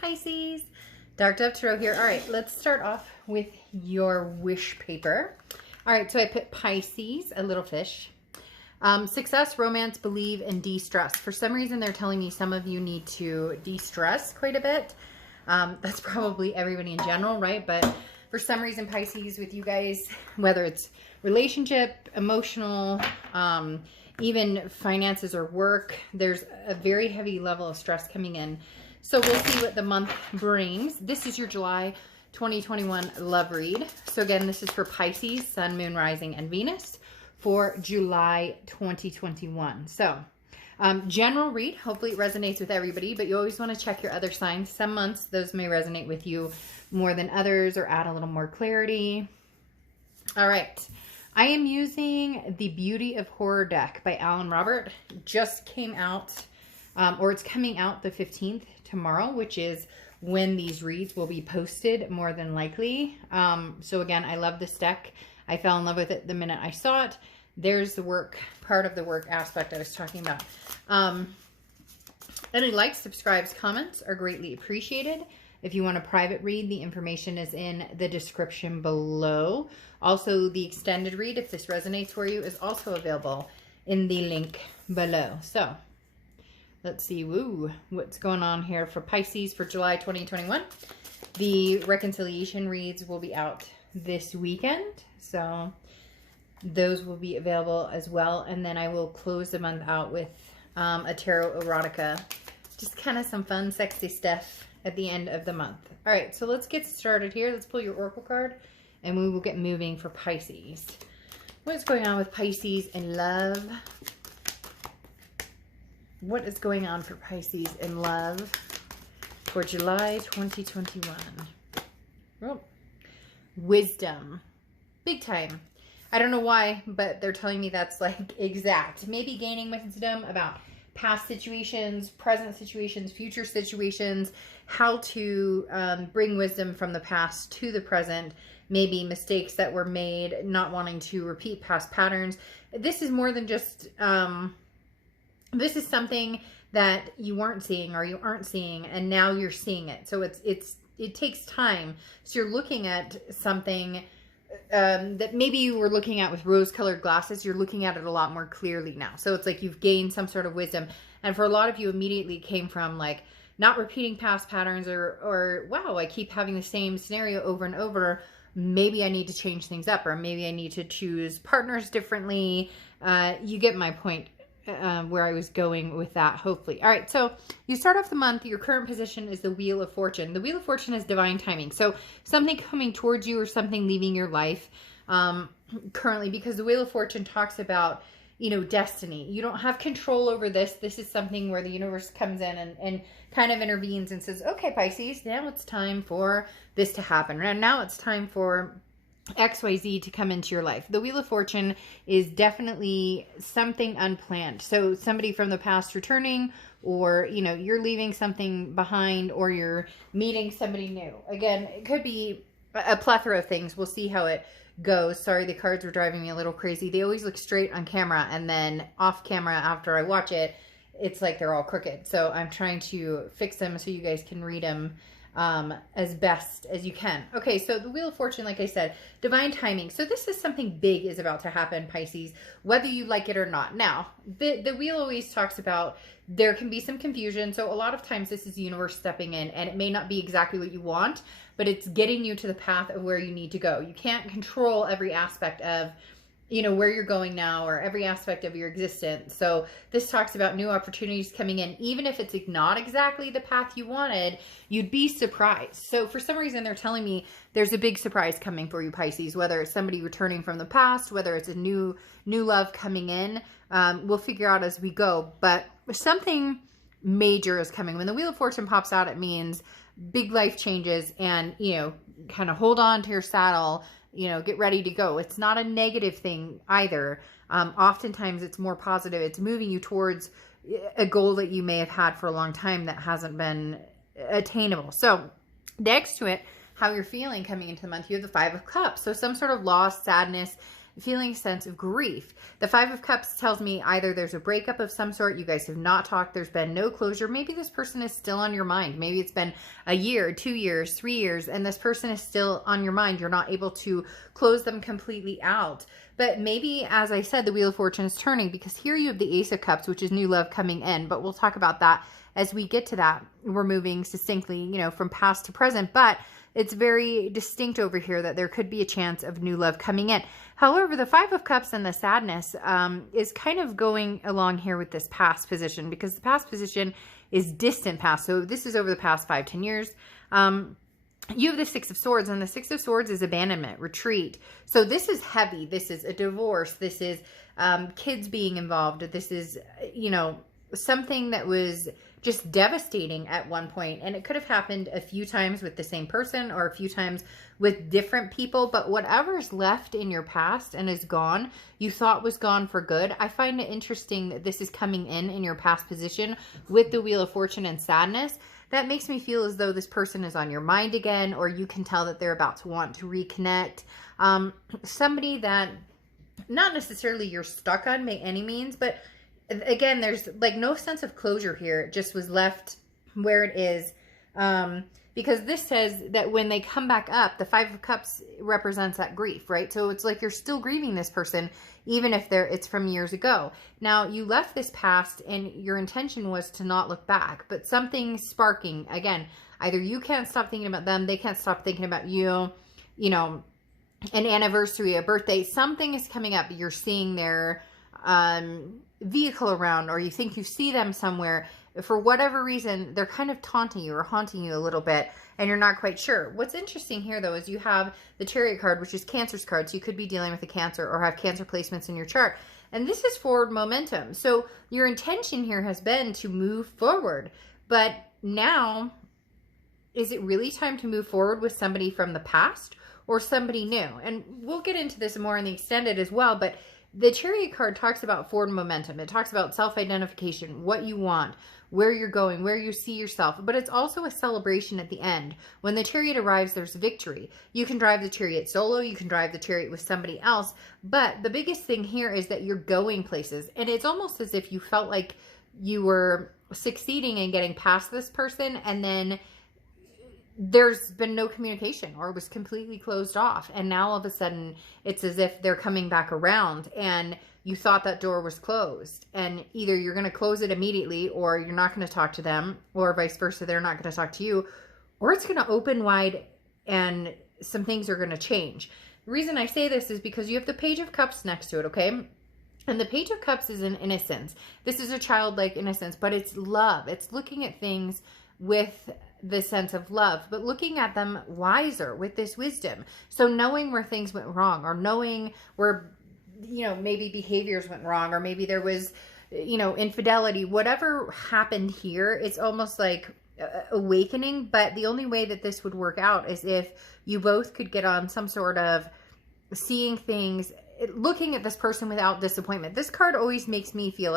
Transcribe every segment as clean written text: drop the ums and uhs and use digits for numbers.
Pisces. Dark Dove Tarot here. All right, let's start off with your wish paper. All right, so I put Pisces, a little fish. Success, romance, believe, and de-stress. For some reason, they're telling me some of you need to de-stress quite a bit. That's probably everybody in general, right? But for some reason, Pisces, with you guys, whether it's relationship, emotional, even finances or work, there's a very heavy level of stress coming in. So we'll see what the month brings. This is your July 2021 love read. So again, this is for Pisces, Sun, Moon, Rising, and Venus for July 2021. So general read, hopefully it resonates with everybody, but you always want to check your other signs. Some months, those may resonate with you more than others or add a little more clarity. All right. I am using the Beauty of Horror deck by Alan Robert. Just came out, or it's coming out the 15th tomorrow, which is when these reads will be posted more than likely. So again, I love this deck. I fell in love with it the minute I saw it. There's the work, part of the work aspect I was talking about. Any likes, subscribes, comments are greatly appreciated. If you want a private read, the information is in the description below. Also, the extended read, if this resonates for you, is also available in the link below. So, let's see, what's going on here for Pisces for July 2021. The reconciliation reads will be out this weekend. So, those will be available as well. And then I will close the month out with a tarot erotica. Just kind of some fun, sexy stuff at the end of the month. All right, so let's get started here. Let's pull your oracle card and we will get moving for Pisces. What's going on with Pisces in love? What is going on for Pisces in love for July 2021? Oh, wisdom. Big time. I don't know why, but they're telling me that's like exact. Maybe gaining wisdom about past situations, present situations, future situations, how to bring wisdom from the past to the present, maybe mistakes that were made, not wanting to repeat past patterns. This is more than just, this is something that you weren't seeing or you aren't seeing, and now you're seeing it. So it takes time. So you're looking at something that maybe you were looking at with rose-colored glasses. You're looking at it a lot more clearly now. So it's like you've gained some sort of wisdom. And for a lot of you, immediately it came from like not repeating past patterns or wow, I keep having the same scenario over and over. Maybe I need to change things up, or maybe I need to choose partners differently. You get my point. Where I was going with that, hopefully. All right, so you start off the month. Your current position is the Wheel of Fortune. The Wheel of Fortune is divine timing. So something coming towards you or something leaving your life currently, because the Wheel of Fortune talks about, you know, destiny. You don't have control over this. This is something where the universe comes in and kind of intervenes and says, okay, Pisces, now it's time for this to happen. And now it's time for XYZ to come into your life. The Wheel of Fortune is definitely something unplanned. So somebody from the past returning, or, you know, you're leaving something behind, or you're meeting somebody new. Again, it could be a plethora of things. We'll see how it goes. Sorry, the cards were driving me a little crazy. They always look straight on camera, and then off camera after I watch it, it's like they're all crooked. So I'm trying to fix them so you guys can read them as best as you can. Okay, so the Wheel of Fortune, like I said, divine timing. So this is something big is about to happen, Pisces, whether you like it or not. Now, the wheel always talks about there can be some confusion. So a lot of times this is the universe stepping in, and it may not be exactly what you want, but it's getting you to the path of where you need to go. You can't control every aspect of, you know, where you're going now, or every aspect of your existence. So this talks about new opportunities coming in. Even if it's not exactly the path you wanted, you'd be surprised. So for some reason, they're telling me there's a big surprise coming for you, Pisces, whether it's somebody returning from the past, whether it's a new love coming in. We'll figure out as we go, but something major is coming. When the Wheel of Fortune pops out, it means big life changes, and, you know, kind of hold on to your saddle, you know, get ready to go. It's not a negative thing either. Oftentimes it's more positive. It's moving you towards a goal that you may have had for a long time that hasn't been attainable. So next to it, how you're feeling coming into the month, you have the Five of Cups. So some sort of loss, sadness, feeling a sense of grief. The Five of Cups tells me either there's a breakup of some sort, you guys have not talked, there's been no closure. Maybe this person is still on your mind. Maybe it's been a year, 2 years, 3 years, and this person is still on your mind. You're not able to close them completely out. But maybe, as I said, the Wheel of Fortune is turning, because here you have the Ace of Cups, which is new love coming in. But we'll talk about that as we get to that. We're moving succinctly, you know, from past to present. But it's very distinct over here that there could be a chance of new love coming in. However, the Five of Cups and the sadness is kind of going along here with this past position, because the past position is distant past. So this is over the past 5-10 years. You have the Six of Swords, and the Six of Swords is abandonment, retreat. So this is heavy. This is a divorce. This is kids being involved. This is, you know, something that was just devastating at one point. And it could have happened a few times with the same person or a few times with different people. But whatever's left in your past and is gone, you thought was gone for good. I find it interesting that this is coming in your past position with the Wheel of Fortune and sadness. That makes me feel as though this person is on your mind again, or you can tell that they're about to want to reconnect. Somebody that not necessarily you're stuck on by any means, but again, there's like no sense of closure here. It just was left where it is. Because this says that when they come back up, the Five of Cups represents that grief, right? So it's like you're still grieving this person, even if it's from years ago. Now, you left this past and your intention was to not look back, but something's sparking. Again, either you can't stop thinking about them, they can't stop thinking about you, you know, an anniversary, a birthday, something is coming up. You're seeing their vehicle around, or you think you see them somewhere. For whatever reason, they're kind of taunting you or haunting you a little bit, and you're not quite sure. What's interesting here, though, is you have the Chariot card, which is Cancer's card. So you could be dealing with a Cancer or have Cancer placements in your chart. And this is forward momentum. So your intention here has been to move forward. But now, is it really time to move forward with somebody from the past or somebody new? And we'll get into this more in the extended as well, but the Chariot card talks about forward momentum. It talks about self-identification, what you want, where you're going, where you see yourself. But it's also a celebration at the end. When the Chariot arrives, there's victory. You can drive the Chariot solo. You can drive the Chariot with somebody else. But the biggest thing here is that you're going places. And it's almost as if you felt like you were succeeding in getting past this person, and then there's been no communication, or it was completely closed off. And now all of a sudden it's as if they're coming back around, and you thought that door was closed, and either you're going to close it immediately, or you're not going to talk to them, or vice versa. They're not going to talk to you, or it's going to open wide and some things are going to change. The reason I say this is because you have the Page of Cups next to it. Okay. And the Page of Cups is an innocence. This is a childlike innocence, but it's love. It's looking at things with the sense of love, but looking at them wiser with this wisdom. So knowing where things went wrong, or knowing where, you know, maybe behaviors went wrong, or maybe there was, you know, infidelity, whatever happened here, it's almost like awakening. But the only way that this would work out is if you both could get on some sort of seeing things, looking at this person without disappointment. This card always makes me feel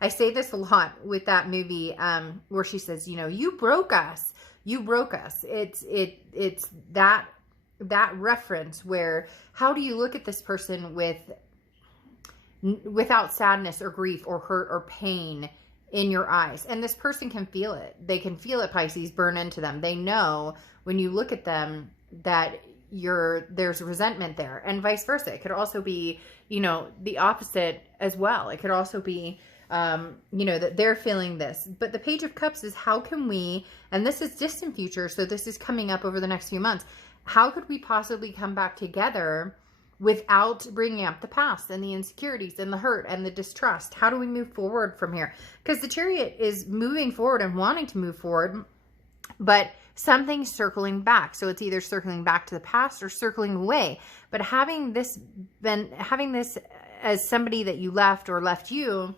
I say this a lot with that movie where she says, you know, you broke us. You broke us. It's that reference where, how do you look at this person without sadness or grief or hurt or pain in your eyes? And this person can feel it. They can feel it, Pisces, burn into them. They know when you look at them that there's resentment there, and vice versa. It could also be, you know, the opposite as well. It could also be, you know, that they're feeling this. But the Page of Cups is, how can we, and this is distant future, so this is coming up over the next few months, how could we possibly come back together without bringing up the past and the insecurities and the hurt and the distrust? How do we move forward from here? Because the Chariot is moving forward and wanting to move forward, but something's circling back. So it's either circling back to the past or circling away. But having this as somebody that you left or left you,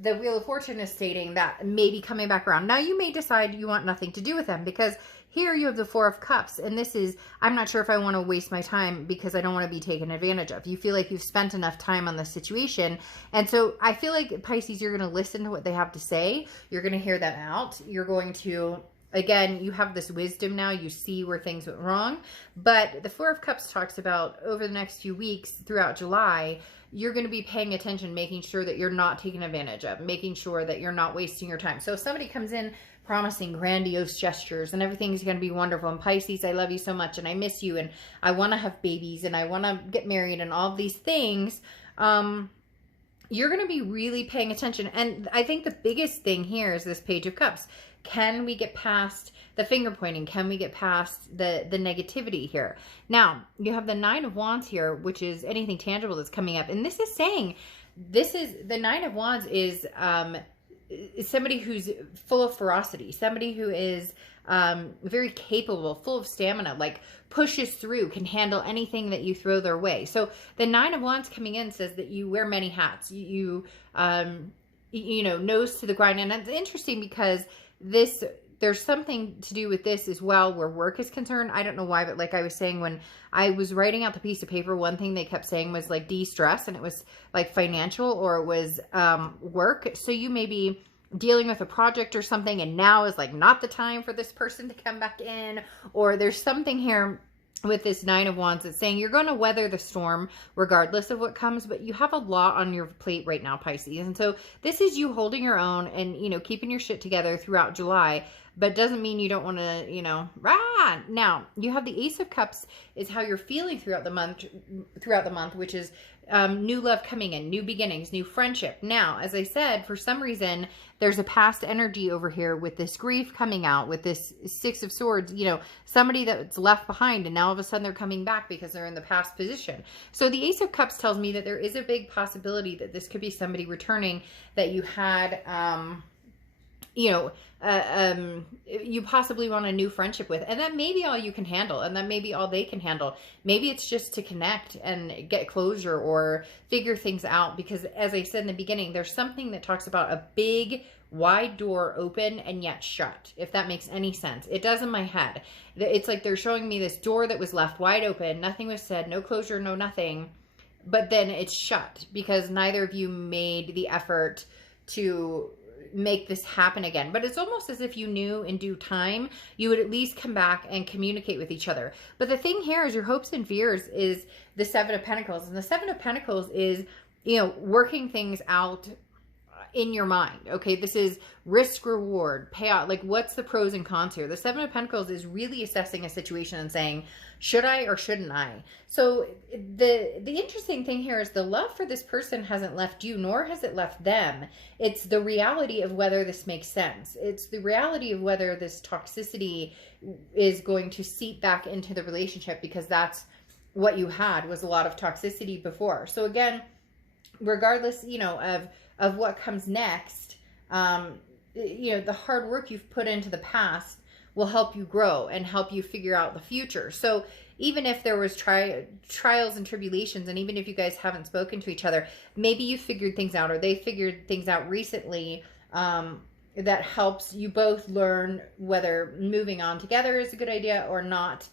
the Wheel of Fortune is stating that maybe coming back around. Now you may decide you want nothing to do with them, because here you have the Four of Cups, and this is, I'm not sure if I want to waste my time because I don't want to be taken advantage of. You feel like you've spent enough time on the situation. And so I feel like, Pisces, you're going to listen to what they have to say. You're going to hear them out. You're going to again, you have this wisdom now. You see where things went wrong. But the Four of Cups talks about over the next few weeks throughout July, you're going to be paying attention, making sure that you're not taken advantage of, making sure that you're not wasting your time. So if somebody comes in promising grandiose gestures and everything's going to be wonderful, and Pisces, I love you so much and I miss you and I want to have babies and I want to get married and all of these things, you're going to be really paying attention. And I think the biggest thing here is this Page of Cups. Can we get past the finger pointing? Can we get past the negativity here? Now, you have the Nine of Wands here, which is anything tangible that's coming up. And this is saying, the Nine of Wands is somebody who's full of ferocity, somebody who is very capable, full of stamina, like pushes through, can handle anything that you throw their way. So the Nine of Wands coming in says that you wear many hats. You know, nose to the grind. And it's interesting because there's something to do with this as well where work is concerned. I don't know why, but like I was saying, when I was writing out the piece of paper, one thing they kept saying was like de-stress, and it was like financial, or it was work. So you may be dealing with a project or something, and now is like not the time for this person to come back in, or there's something here with this Nine of Wands that's saying you're going to weather the storm regardless of what comes, but you have a lot on your plate right now, Pisces. And so this is you holding your own and, you know, keeping your shit together throughout July, but doesn't mean you don't want to, you know, rah! Now, you have the Ace of Cups is how you're feeling throughout the month, which is new love coming in, new beginnings, new friendship. Now, as I said, for some reason, there's a past energy over here with this grief coming out, with this Six of Swords, you know, somebody that's left behind, and now all of a sudden they're coming back because they're in the past position. So the Ace of Cups tells me that there is a big possibility that this could be somebody returning that you had, you know, you possibly want a new friendship with, and that may be all you can handle, and that may be all they can handle. Maybe it's just to connect and get closure or figure things out, because as I said in the beginning, there's something that talks about a big wide door open and yet shut, if that makes any sense. It does in my head. It's like they're showing me this door that was left wide open, nothing was said, no closure, no nothing, but then it's shut because neither of you made the effort to make this happen again. But it's almost as if you knew in due time you would at least come back and communicate with each other. But the thing here is your hopes and fears is the Seven of Pentacles, and the Seven of Pentacles is, you know, working things out in your mind. Okay, this is risk reward payout, like what's the pros and cons here. The Seven of Pentacles is really assessing a situation and saying, should I or shouldn't I? So the interesting thing here is the love for this person hasn't left you, nor has it left them. It's the reality of whether this makes sense. It's the reality of whether this toxicity is going to seep back into the relationship, because that's what you had, was a lot of toxicity before. So again, regardless, you know, of what comes next, you know, the hard work you've put into the past will help you grow and help you figure out the future. So even if there was trials and tribulations, and even if you guys haven't spoken to each other, maybe you figured things out, or they figured things out recently, that helps you both learn whether moving on together is a good idea or not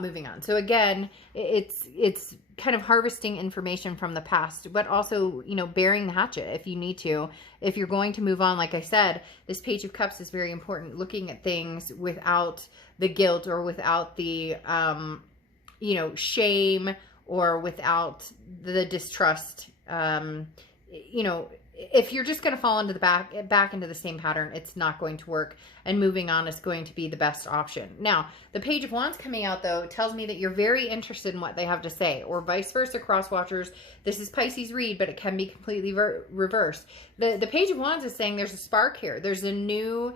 moving on. So again, it's kind of harvesting information from the past, but also, you know, burying the hatchet if you need to. If you're going to move on, like I said, this Page of Cups is very important, looking at things without the guilt or without the, you know, shame, or without the distrust. You know, if you're just going to fall into the back into the same pattern, it's not going to work, and moving on is going to be the best option. Now, the Page of Wands coming out, though, tells me that you're very interested in what they have to say, or vice versa, cross watchers. This is Pisces read, but it can be completely reversed. The Page of Wands is saying there's a spark here. There's a new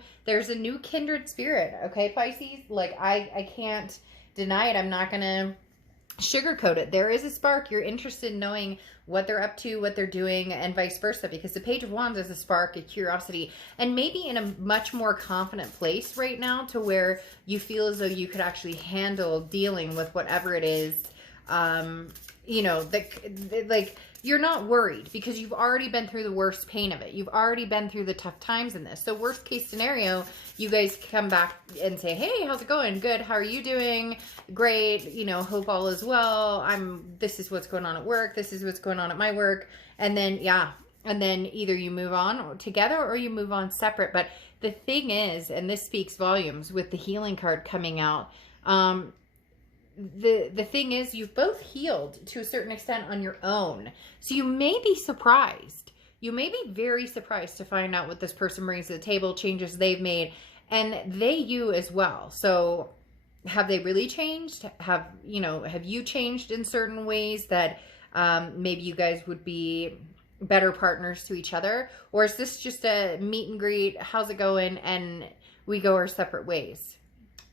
kindred spirit. Okay, Pisces, like I can't deny it. I'm not going to sugarcoat it. There is a spark. You're interested in knowing what they're up to, what they're doing, and vice versa, because the Page of Wands is a spark, a curiosity, and maybe in a much more confident place right now, to where you feel as though you could actually handle dealing with whatever it is. You know, like, you're not worried because you've already been through the worst pain of it. You've already been through the tough times in this. So worst case scenario, you guys come back and say, hey, how's it going? Good. How are you doing? Great. You know, hope all is well. This is what's going on at work. This is what's going on at my work. And then, yeah. And then either you move on together or you move on separate. But the thing is, and this speaks volumes with the healing card coming out, the thing is, you've both healed to a certain extent on your own. So you may be surprised. You may be very surprised to find out what this person brings to the table, changes they've made, and you as well. So have they really changed? Have you changed in certain ways that maybe you guys would be better partners to each other? Or is this just a meet and greet, how's it going, and we go our separate ways?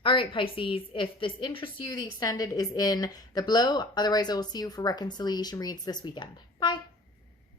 All right, Pisces, if this interests you, the extended is in the below. Otherwise, I will see you for reconciliation reads this weekend. Bye.